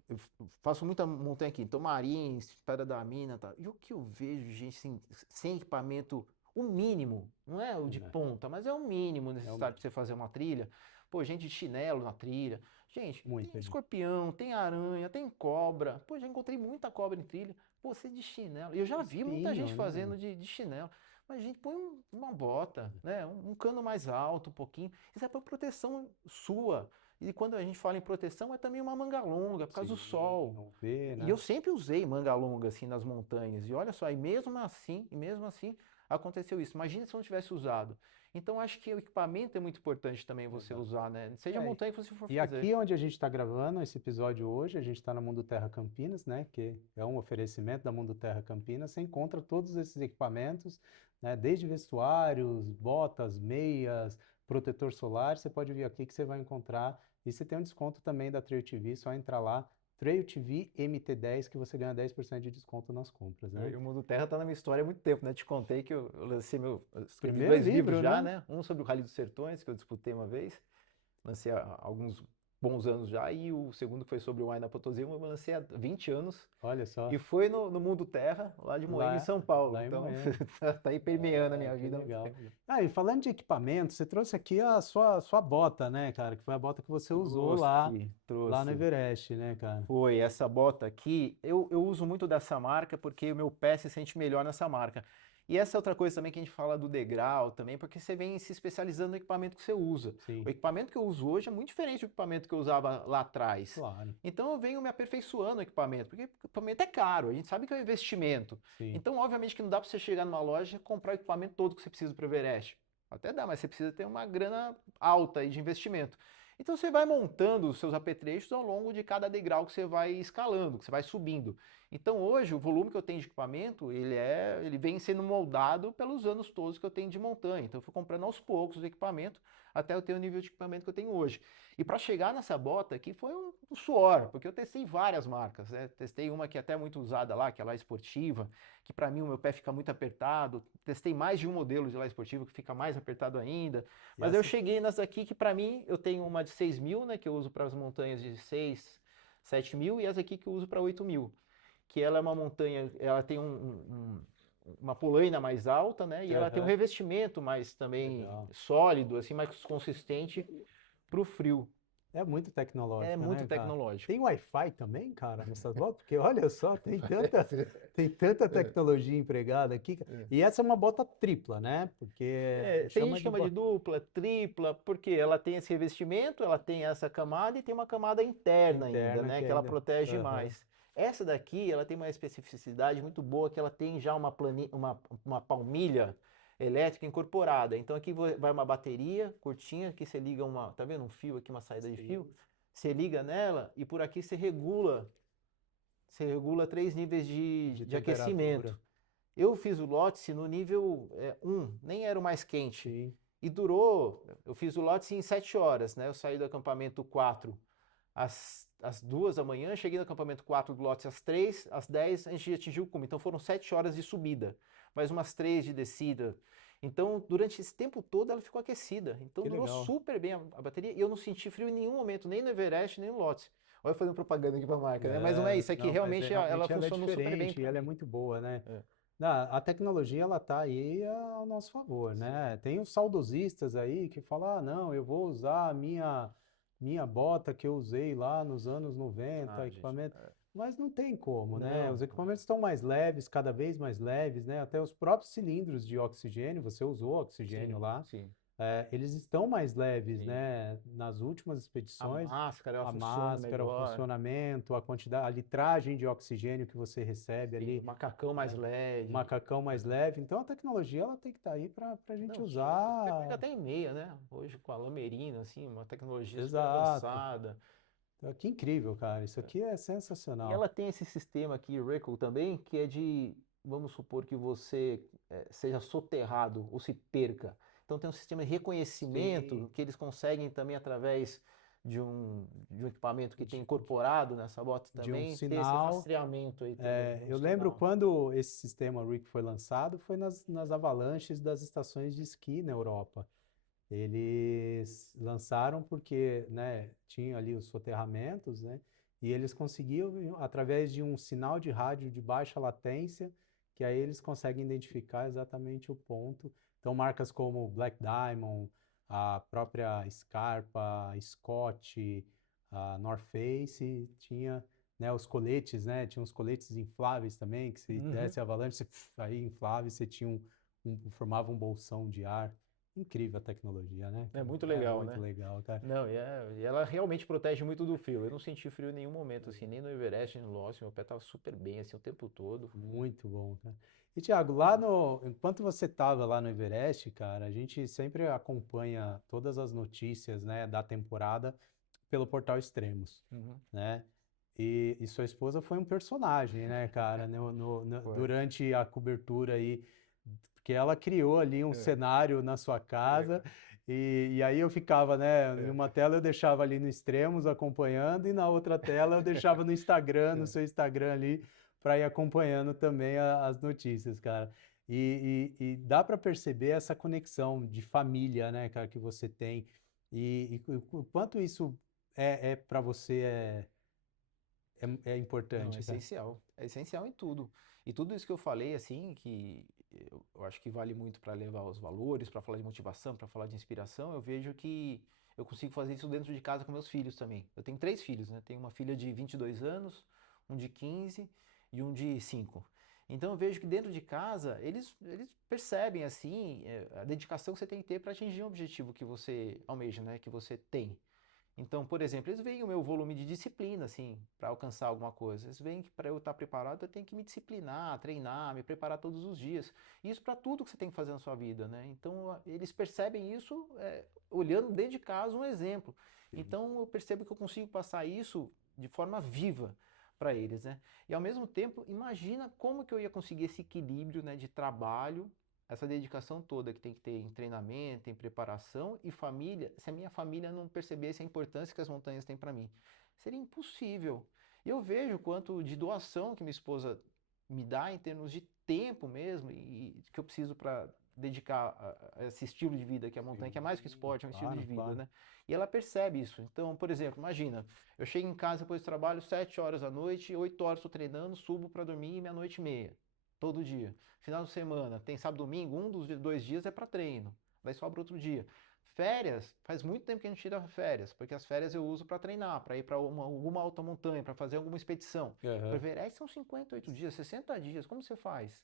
eu faço muita montanha aqui, Tomarins, Pedra da Mina, tá? E o que eu vejo, gente, assim, sem equipamento, o mínimo, não é o de né, ponta, mas é o mínimo necessário para realmente, você fazer uma trilha. Pô, gente de chinelo na trilha. Gente, tem muita gente. escorpião, tem aranha, tem cobra. Pô, já encontrei muita cobra em trilha. Pô, você de chinelo. E eu já vi muita gente Espinho, né? fazendo de chinelo. Mas, gente, põe uma bota, né? Um cano mais alto, um pouquinho. Isso é para proteção sua. E quando a gente fala em proteção, é também uma manga longa, por causa do Sim, sol. não vê, E eu né? sempre usei manga longa assim nas montanhas. E olha só, e mesmo assim aconteceu isso. Imagina se eu não tivesse usado. Então acho que o equipamento é muito importante também você Exato. usar, né? Seja a É, montanha que você for e fazer. aqui onde a gente está gravando esse episódio hoje, a gente está na Mundo Terra Campinas, né? Que é um oferecimento da Mundo Terra Campinas. Você encontra todos esses equipamentos, né? Desde vestuários, botas, meias, protetor solar. Você pode vir aqui que você vai encontrar. E você tem um desconto também da Trail TV, só entrar lá, Trail TV MT10, que você ganha 10% de desconto nas compras, né? E o Mundo Terra tá na minha história há muito tempo, né? Te contei que eu lancei eu escrevi Primeiro 2 livros livro, já, né? né? Um sobre o Rally dos Sertões, que eu disputei uma vez. Lancei há alguns bons anos já. E o segundo que foi sobre o Huayna Potosí, eu lancei há 20 anos. Olha só, E foi no Mundo Terra, lá de Moema, em lá, São Paulo. lá em Então, Moema. tá aí permeando a minha Que vida há muito legal. tempo. Ah, e falando de equipamento, você trouxe aqui a sua bota, né, cara? Que foi a bota que você usou Trouxe, lá no trouxe. Everest, né, cara? Foi essa bota aqui. Eu uso muito dessa marca porque o meu pé se sente melhor nessa marca. E essa é outra coisa também que a gente fala do degrau também, porque você vem se especializando no equipamento que você usa. O Sim, equipamento que eu uso hoje é muito diferente do equipamento que eu usava lá atrás. claro. Então eu venho me aperfeiçoando no equipamento, porque o equipamento é caro, a gente sabe que é um investimento. Sim, Então, obviamente que não dá para você chegar numa loja e comprar o equipamento todo que você precisa para o Everest. Até dá, mas você precisa ter uma grana alta aí de investimento. Então você vai montando os seus apetrechos ao longo de cada degrau que você vai escalando, que você vai subindo. Então hoje o volume que eu tenho de equipamento, ele vem sendo moldado pelos anos todos que eu tenho de montanha. Então eu fui comprando aos poucos o equipamento até eu ter o nível de equipamento que eu tenho hoje. E para chegar nessa bota aqui foi um suor, porque eu testei várias marcas, né? Testei uma que é até muito usada lá, que é a lá esportiva, que para mim o meu pé fica muito apertado. Testei mais de um modelo de lá esportiva que fica mais apertado ainda. E Mas eu essa, cheguei nessa aqui que para mim eu tenho uma de 6.000, né, que eu uso para as montanhas de 6, 7.000 e essa aqui que eu uso para 8.000, que ela é uma montanha, ela tem uma polaina mais alta, né, e ela tem um Aham, revestimento mais também legal. sólido, assim, mais consistente para o frio. É muito É tecnológico, muito né, cara? tecnológico. Tem Wi-Fi também, cara, nessas botas? Porque olha só, tem tanta tecnologia empregada aqui. E essa é uma bota tripla, né? Porque Tem gente chama que de chama de bota dupla, tripla, porque ela tem esse revestimento, ela tem essa camada e tem uma camada interna ainda, interna né, que que ela ainda. protege Aham. mais. Essa daqui, ela tem uma especificidade muito boa, que ela tem já uma palmilha elétrica incorporada. Então aqui vai uma bateria curtinha, que você liga tá vendo um fio aqui, uma saída de fio? Sim, Você liga nela e por aqui você regula 3 níveis de de aquecimento. temperatura. Eu fiz o Lotse no nível 1, nem era o mais quente. Sim. E durou, eu fiz o Lotse em 7 horas, né? Eu saí do acampamento 4 às 2 da manhã, cheguei no acampamento 4 do Lotse às 3, às 10 a gente atingiu o cume. Então foram 7 horas de subida, mais umas 3 de descida. Então, durante esse tempo todo ela ficou aquecida. Então Que durou legal. super bem a bateria e eu não senti frio em nenhum momento, nem no Everest, nem no Lotse. Olha eu fazendo propaganda aqui pra marca, né? Mas não é isso, é que Não, mas ela realmente ela é funcionou super bem diferente e para ela é mim. muito boa, né? É. A tecnologia ela tá aí ao nosso favor, Sim. né? Tem os saudosistas aí que falam, ah, não, eu vou usar a minha bota que eu usei lá nos anos 90, Ah, gente. equipamento. Mas não tem como, né? Os Não. equipamentos estão mais leves, cada vez mais leves, né? Até os próprios cilindros de oxigênio, você usou oxigênio Sim, lá, sim, eles estão mais leves, sim. né? Nas últimas A expedições, máscara, ela a funciona máscara, o melhor. funcionamento, a quantidade, a litragem de oxigênio que você recebe Sim, o ali, macacão mais o leve. macacão mais leve. Então a tecnologia ela tem que estar aí para a gente Não, super. Você pega usar. até em meia, né? Hoje com a lamerina, assim, uma tecnologia super Exato. avançada. Então, que incrível, cara. Isso aqui é E sensacional. ela tem esse sistema aqui, Recall também, que é de, vamos supor que você seja soterrado ou se perca. Então tem um sistema de Sim. reconhecimento que eles conseguem também através de um equipamento que tem De, incorporado nessa bota de um também, ter esse sinal. rastreamento aí também, de um Eu lembro sinal. quando esse sistema RIC foi lançado, foi nas avalanches das estações de esqui na Europa. Eles lançaram porque, né, tinha ali os soterramentos, né, e eles conseguiam, através de um sinal de rádio de baixa latência, que aí eles conseguem identificar exatamente o ponto. Então, marcas como Black Diamond, a própria Scarpa, Scott, a North Face, tinha, né, os coletes, né, tinha os coletes infláveis também, que se Uhum. desse avalanche, você, aí inflava e você tinha formava um bolsão de ar. Incrível a tecnologia, né, É cara? muito É legal, muito né? legal, cara. Não, e ela realmente protege muito do frio. Eu não senti frio em nenhum momento, assim, nem no Everest, nem no Lost. Meu pé tava super bem, assim, o tempo todo. Muito bom, cara. E, Thiago, enquanto você estava lá no Everest, cara, a gente sempre acompanha todas as notícias, né, da temporada pelo Portal Extremos, Uhum. né? E sua esposa foi um personagem, né, cara, Foi. durante a cobertura aí, porque ela criou ali um É, cenário na sua casa, é, e aí eu ficava, né, em é, uma tela eu deixava ali no Extremos acompanhando, e na outra tela eu deixava no Instagram, no é. seu Instagram ali, para ir acompanhando também as notícias, cara. E dá para perceber essa conexão de família, né, cara, que você tem, e o quanto isso é para você é Não, é importante, cara. essencial. É essencial em tudo. E tudo isso que eu falei, assim, que eu acho que vale muito para levar os valores, para falar de motivação, para falar de inspiração, eu vejo que eu consigo fazer isso dentro de casa com meus filhos também. Eu tenho 3 filhos, né? Tenho uma filha de 22 anos, um de 15 e um de 5. Então eu vejo que dentro de casa eles percebem assim a dedicação que você tem que ter para atingir um objetivo que você almeja, né? Que você tem. Então, por exemplo, eles veem o meu volume de disciplina, assim, para alcançar alguma coisa. Eles veem que para eu estar preparado, eu tenho que me disciplinar, treinar, me preparar todos os dias. Isso para tudo que você tem que fazer na sua vida, né? Então, eles percebem isso olhando dentro de casa um exemplo. Sim. Então, eu percebo que eu consigo passar isso de forma viva para eles, né? E ao mesmo tempo, imagina como que eu ia conseguir esse equilíbrio, né, de trabalho, essa dedicação toda que tem que ter em treinamento, em preparação e família, se a minha família não percebesse a importância que as montanhas têm para mim, seria impossível. E eu vejo o quanto de doação que minha esposa me dá em termos de tempo mesmo e que eu preciso para dedicar a esse estilo de vida que é a montanha, que é mais que Sim, esporte, é um estilo de claro, vida, claro. né? E ela percebe isso. Então, por exemplo, imagina, eu chego em casa depois do trabalho 7 horas da noite, 8 horas estou treinando, subo para dormir meia-noite e meia, todo dia. Final de semana, tem sábado, domingo, um dos 2 dias é para treino, daí sobra outro dia. Férias, faz muito tempo que a gente tira férias, porque as férias eu uso para treinar, para ir para alguma alta montanha, para fazer alguma expedição. Para o Aham. Everest são 58 dias, 60 dias, como você faz?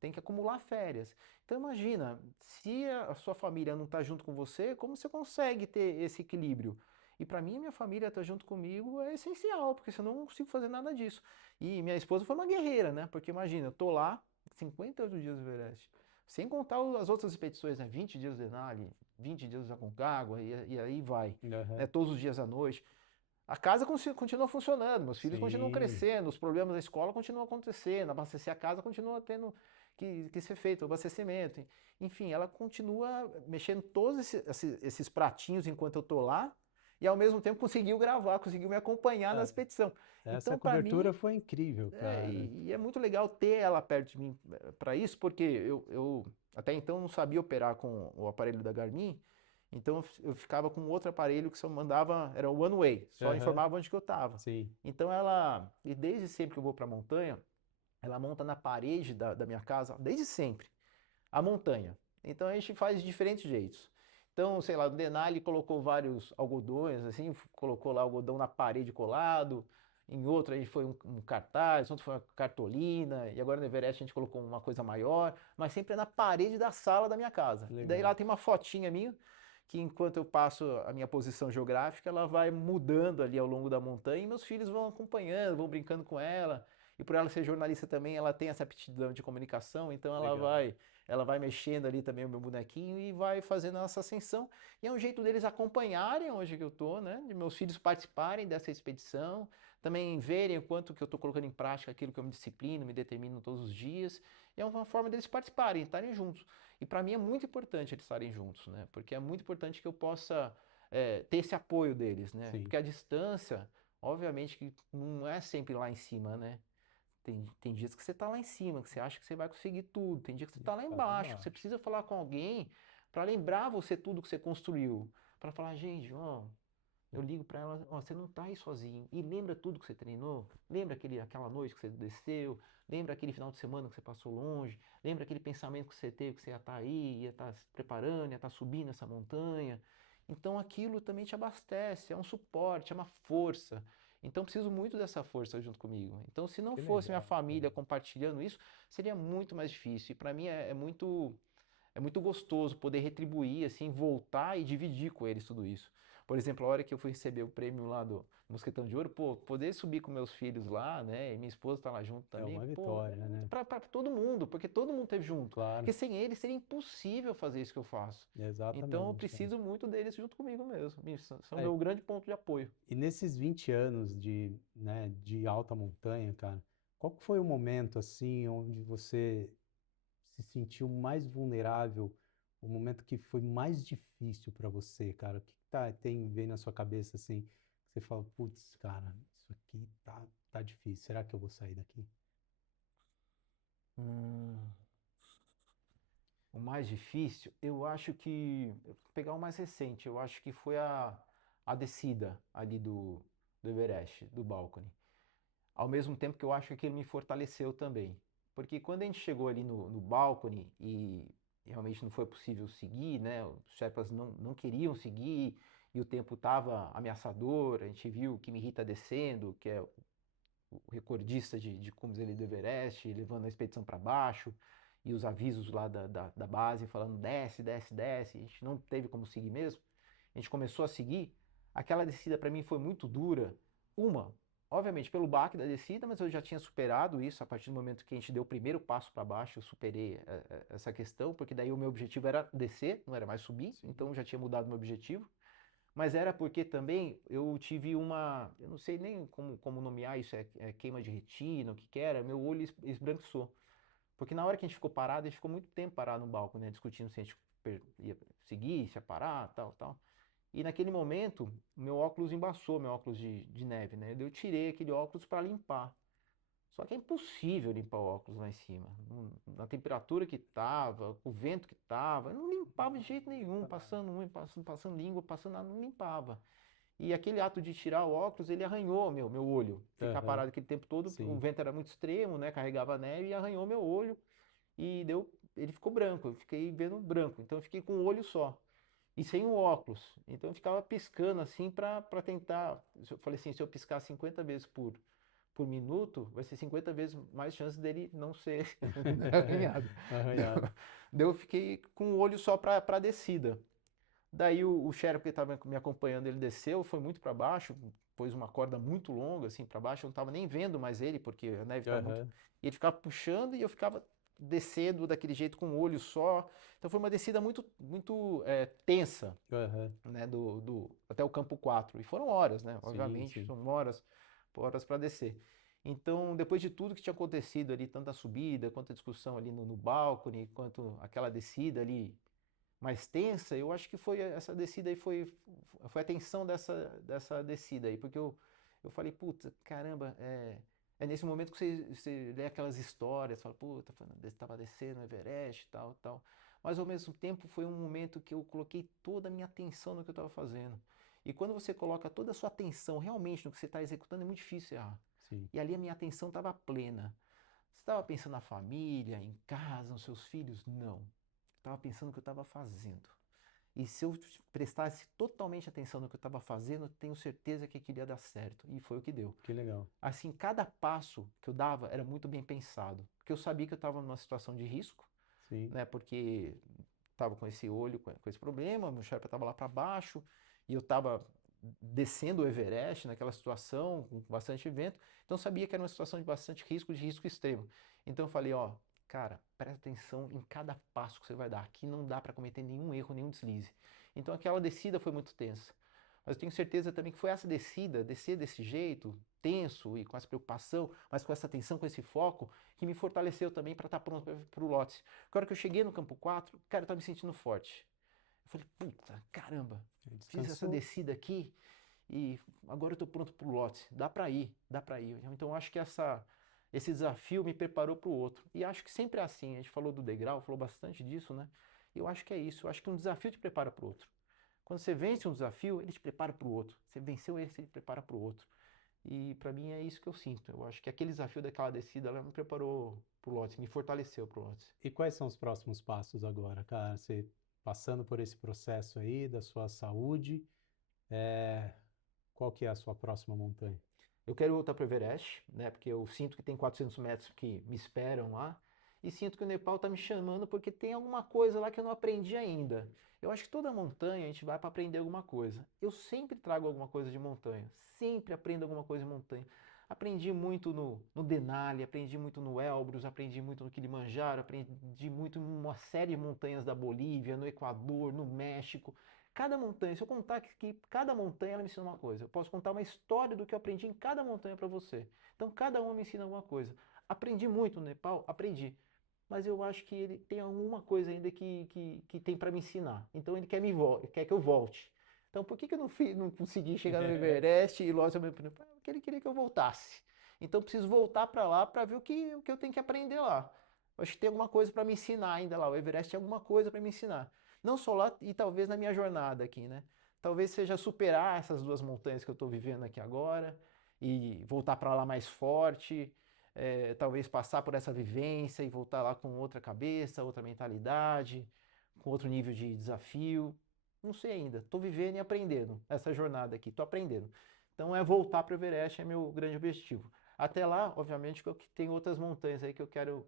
Tem que acumular férias. Então imagina, se a sua família não está junto com você, como você consegue ter esse equilíbrio? E para mim, minha família estar junto comigo é essencial, porque senão eu não consigo fazer nada disso. E minha esposa foi uma guerreira, né? Porque imagina, eu tô lá 58 dias do Everest, sem contar as outras expedições, né? 20 dias do Denali, 20 dias do Aconcagua, e aí vai, né? Aham. Todos os dias à noite. A casa continua funcionando, meus filhos continuam Sim. crescendo, os problemas da escola continuam acontecendo, abastecer a casa continua tendo que ser feito, o abastecimento. Enfim, ela continua mexendo todos esses pratinhos enquanto eu estou lá, e ao mesmo tempo conseguiu gravar, conseguiu me acompanhar na Ah, expedição. essa Então, para cobertura mim, foi incrível, cara. e é muito legal ter ela perto de mim para isso, porque eu até então não sabia operar com o aparelho da Garmin, então eu ficava com outro aparelho que só mandava, era o One Way, só Aham. informava onde que eu estava. Sim. Então e desde sempre que eu vou para a montanha, ela monta na parede da minha casa, desde sempre, a montanha. Então a gente faz de diferentes jeitos. Então, sei lá, o Denali colocou vários algodões, assim, colocou lá algodão na parede colado. Em outro a gente foi um cartaz, outro foi uma cartolina, e agora no Everest a gente colocou uma coisa maior, mas sempre é na parede da sala da minha casa. E daí lá Legal. tem uma fotinha minha, que enquanto eu passo a minha posição geográfica, ela vai mudando ali ao longo da montanha, e meus filhos vão acompanhando, vão brincando com ela. E por ela ser jornalista também, ela tem essa aptidão de comunicação, então Legal. ela vai mexendo ali também o meu bonequinho e vai fazendo essa ascensão. E é um jeito deles acompanharem onde que eu tô, né? De meus filhos participarem dessa expedição, também verem o quanto que eu estou colocando em prática aquilo que eu me disciplino, me determino todos os dias. E é uma forma deles participarem, estarem juntos. E para mim é muito importante eles estarem juntos, né? Porque é muito importante que eu possa ter esse apoio deles, né? Sim. Porque a distância, obviamente, que não é sempre lá em cima, né? Tem dias que você está lá em cima, que você acha que você vai conseguir tudo. Tem dia que você está lá Tá lá embaixo, que você embaixo. precisa falar com alguém para lembrar você tudo que você construiu. Para falar, gente, ó, eu ligo para ela, ó, você não está aí sozinho. E lembra tudo que você treinou? Lembra aquela noite que você desceu? Lembra aquele final de semana que você passou longe? Lembra aquele pensamento que você teve que você ia estar aí, ia estar se preparando, ia estar subindo essa montanha? Então aquilo também te abastece, é um suporte, é uma força. Então preciso muito dessa força junto comigo. Então se não Que fosse minha legal, família cara. compartilhando isso, seria muito mais difícil. E para mim é muito gostoso poder retribuir, assim, voltar e dividir com eles tudo isso. Por exemplo, a hora que eu fui receber o prêmio lá do Mosquetão de Ouro, pô, poder subir com meus filhos lá, né, e minha esposa tá lá junto É também, uma pô, vitória, né? pra todo mundo, porque todo mundo esteve junto. Claro. Porque sem eles seria impossível fazer isso que eu faço. Então eu Exatamente, cara. preciso muito deles junto comigo mesmo. São É, meu grande ponto de apoio. e nesses 20 anos de alta montanha, cara, qual que foi o momento, assim, onde você se sentiu mais vulnerável, o momento que foi mais difícil para você, cara? O que que vem na sua cabeça, assim, que você fala, putz, cara, isso aqui tá difícil, será que eu vou sair daqui? Hum, o mais difícil, eu acho que. Vou pegar o mais recente, eu acho que foi a descida ali do Everest, do Balcony. Ao mesmo tempo que eu acho que aquilo me fortaleceu também. Porque quando a gente chegou ali no balcone e realmente não foi possível seguir, né? Os Sherpas não queriam seguir e o tempo estava ameaçador. A gente viu o Kimi está descendo, que é o recordista de cumes ali do Everest, levando a expedição para baixo. E os avisos lá da base falando desce, desce, desce. A gente não teve como seguir mesmo. A gente começou a seguir. Aquela descida para mim foi muito dura. Obviamente, pelo baque da descida, mas eu já tinha superado isso a partir do momento que a gente deu o primeiro passo para baixo, eu superei essa questão, porque daí o meu objetivo era descer, não era mais subir, Sim. então eu já tinha mudado o meu objetivo. Mas era porque também eu tive eu não sei nem como nomear isso, é queima de retina, o que que era, meu olho esbranquiçou. Porque na hora que a gente ficou parado, a gente ficou muito tempo parado no balcão, né, discutindo se a gente ia seguir, se ia parar, tal, tal. E naquele momento, meu óculos embaçou, meu óculos de neve, né? Eu tirei aquele óculos para limpar. Só que é impossível limpar o óculos lá em cima. Na temperatura que tava, o vento que tava, eu não limpava de jeito nenhum, passando unha, passando língua, passando nada, não limpava. E aquele ato de tirar o óculos, ele arranhou meu olho. Ficar Aham. parado aquele tempo todo, o Sim. vento era muito extremo, né? Carregava neve e arranhou meu olho. E ele ficou branco, eu fiquei vendo branco. Então eu fiquei com um olho só e sem o óculos. Então eu ficava piscando assim para tentar. Eu falei assim, se eu piscar 50 vezes por minuto, vai ser 50 vezes mais chance dele não ser arranhado. Arranhado. Daí eu fiquei com o olho só para descida. Daí o Xerife que estava me acompanhando, ele desceu, foi muito para baixo, pôs uma corda muito longa assim para baixo, eu não estava nem vendo mais ele, porque a neve estava muito. Aham. E ele ficava puxando e eu ficava descendo daquele jeito com o olho só. Então foi uma descida muito tensa, Aham. né, até o campo 4. E foram horas, né? Sim, Obviamente, sim. são horas para descer. Então, depois de tudo que tinha acontecido ali, tanto a subida, quanto a discussão ali no balcone, quanto aquela descida ali mais tensa, eu acho que foi essa descida aí, foi a tensão dessa descida aí, porque eu falei, puta, caramba, é nesse momento que você lê aquelas histórias, fala, puta, estava descendo o Everest, tal, tal. Mas ao mesmo tempo foi um momento que eu coloquei toda a minha atenção no que eu estava fazendo. E quando você coloca toda a sua atenção realmente no que você está executando, é muito difícil errar. Sim. E ali a minha atenção estava plena. Você estava pensando na família, em casa, nos seus filhos? Não. Estava pensando no que eu estava fazendo. E se eu prestasse totalmente atenção no que eu estava fazendo, tenho certeza que aquilo ia dar certo. E foi o que deu. Que legal. Assim, cada passo que eu dava era muito bem pensado. Porque eu sabia que eu estava numa situação de risco, Sim. né? Porque estava com esse olho, com esse problema, meu Sherpa estava lá para baixo, e eu estava descendo o Everest naquela situação, com bastante vento. Então eu sabia que era uma situação de bastante risco, de risco extremo. Então eu falei, ó, cara, presta atenção em cada passo que você vai dar. Aqui não dá para cometer nenhum erro, nenhum deslize. Então aquela descida foi muito tensa. Mas eu tenho certeza também que foi essa descida, descer desse jeito, tenso e com essa preocupação, mas com essa atenção, com esse foco, que me fortaleceu também para estar pronto para o Lotus. Porque a hora que eu cheguei no campo 4, cara, eu estava me sentindo forte. Eu falei, puta, caramba, fiz essa Descansou. descida aqui e agora eu estou pronto para o Lotus. Dá para ir, dá para ir. Então eu acho que esse desafio me preparou para o outro. E acho que sempre é assim. A gente falou do degrau, falou bastante disso, né? E eu acho que é isso. Eu acho que um desafio te prepara para o outro. Quando você vence um desafio, ele te prepara para o outro. Você venceu esse, ele te prepara para o outro. E para mim é isso que eu sinto. Eu acho que aquele desafio daquela descida, ela me preparou para o Lotus, me fortaleceu para o Lotus. E quais são os próximos passos agora, cara? Você passando por esse processo aí da sua saúde, é, qual que é a sua próxima montanha? Eu quero voltar para o Everest, né? Porque eu sinto que tem 400 metros que me esperam lá. E sinto que o Nepal está me chamando porque tem alguma coisa lá que eu não aprendi ainda. Eu acho que toda montanha a gente vai para aprender alguma coisa. Eu sempre trago alguma coisa de montanha. Sempre aprendo alguma coisa de montanha. Aprendi muito no Denali, aprendi muito no Elbrus, aprendi muito no Kilimanjaro, aprendi muito em uma série de montanhas da Bolívia, no Equador, no México. Cada montanha, se eu contar que cada montanha ela me ensina uma coisa, eu posso contar uma história do que eu aprendi em cada montanha para você. Então cada uma me ensina alguma coisa. Aprendi muito no Nepal? Aprendi. Mas eu acho que ele tem alguma coisa ainda que tem para me ensinar. Então ele quer que eu volte. Então por que eu não consegui chegar no Everest e logo porque ele queria que eu voltasse. Então eu preciso voltar para lá para ver o que eu tenho que aprender lá. Eu acho que tem alguma coisa para me ensinar ainda lá. O Everest tem alguma coisa para me ensinar. Não só lá e talvez na minha jornada aqui, né? Talvez seja superar essas duas montanhas que eu estou vivendo aqui agora e voltar para lá mais forte, talvez passar por essa vivência e voltar lá com outra cabeça, outra mentalidade, com outro nível de desafio. Não sei ainda. Estou vivendo e aprendendo essa jornada aqui. Estou aprendendo. Então é voltar para o Everest é meu grande objetivo. Até lá, obviamente, que eu tenho outras montanhas aí que eu quero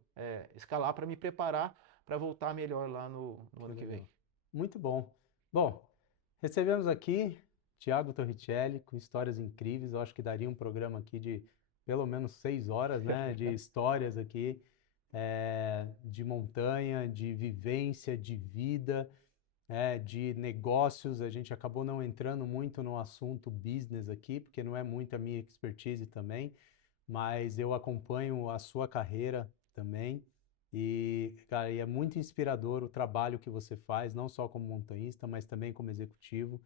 escalar para me preparar para voltar melhor lá no Que ano que legal. vem. Muito bom. Bom, recebemos aqui Thiago Torricelli, com histórias incríveis. Eu acho que daria um programa aqui de pelo menos 6 horas, né? De histórias aqui, de montanha, de vivência, de vida, de negócios. A gente acabou não entrando muito no assunto business aqui, porque não é muito a minha expertise também, mas eu acompanho a sua carreira também. E, cara, e é muito inspirador o trabalho que você faz, não só como montanhista, mas também como executivo.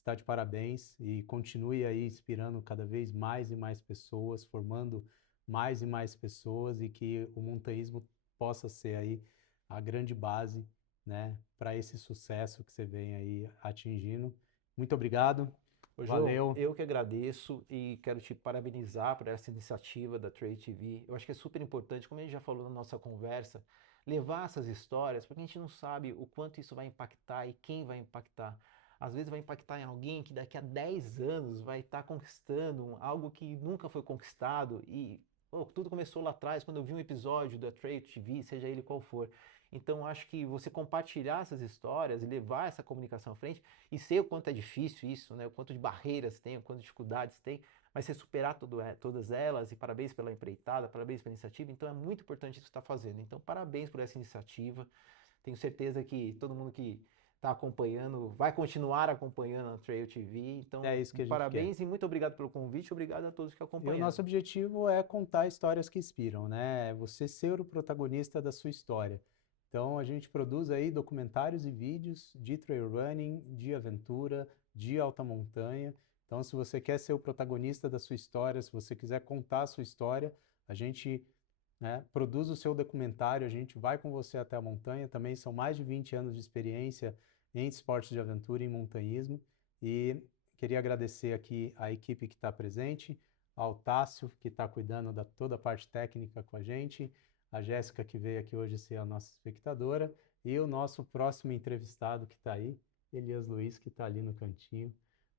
Está de parabéns e continue aí inspirando cada vez mais e mais pessoas, formando mais e mais pessoas e que o montanhismo possa ser aí a grande base, né, para esse sucesso que você vem aí atingindo. Muito obrigado. Ô, João, Valeu. eu que agradeço e quero te parabenizar por essa iniciativa da Trade TV. Eu acho que é super importante, como a gente já falou na nossa conversa, levar essas histórias, porque a gente não sabe o quanto isso vai impactar e quem vai impactar. Às vezes vai impactar em alguém que daqui a 10 anos vai estar conquistando algo que nunca foi conquistado e tudo começou lá atrás, quando eu vi um episódio da Trade TV, seja ele qual for. Então, acho que você compartilhar essas histórias e levar essa comunicação à frente e sei o quanto é difícil isso, né? O quanto de barreiras tem, o quanto de dificuldades tem, mas você superar todas elas e parabéns pela empreitada, parabéns pela iniciativa. Então, é muito importante isso que você está fazendo. Então, parabéns por essa iniciativa. Tenho certeza que todo mundo que está acompanhando vai continuar acompanhando a Trail TV. Então, É isso que a gente quer. parabéns e muito obrigado pelo convite. Obrigado a todos que E o acompanharam. nosso objetivo é contar histórias que inspiram, né? Você ser o protagonista da sua história. Então, a gente produz aí documentários e vídeos de trail running, de aventura, de alta montanha. Então, se você quer ser o protagonista da sua história, se você quiser contar a sua história, a gente, né, produz o seu documentário, a gente vai com você até a montanha. Também são mais de 20 anos de experiência em esportes de aventura e em montanhismo. E queria agradecer aqui a equipe que está presente, ao Tássio, que está cuidando da toda a parte técnica com a gente, a Jéssica, que veio aqui hoje ser a nossa espectadora, e o nosso próximo entrevistado que está aí, Elias Luiz, que está ali no cantinho,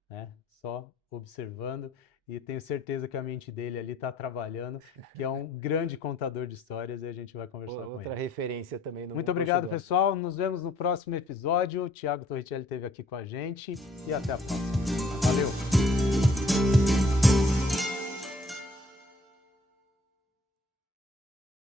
né? Só observando, e tenho certeza que a mente dele ali está trabalhando, que é um grande contador de histórias, e a gente vai conversar com Outra ele. referência também no Muito obrigado, outdoor. pessoal. Nos vemos no próximo episódio. O Thiago Torricelli esteve aqui com a gente, e até a próxima. Valeu!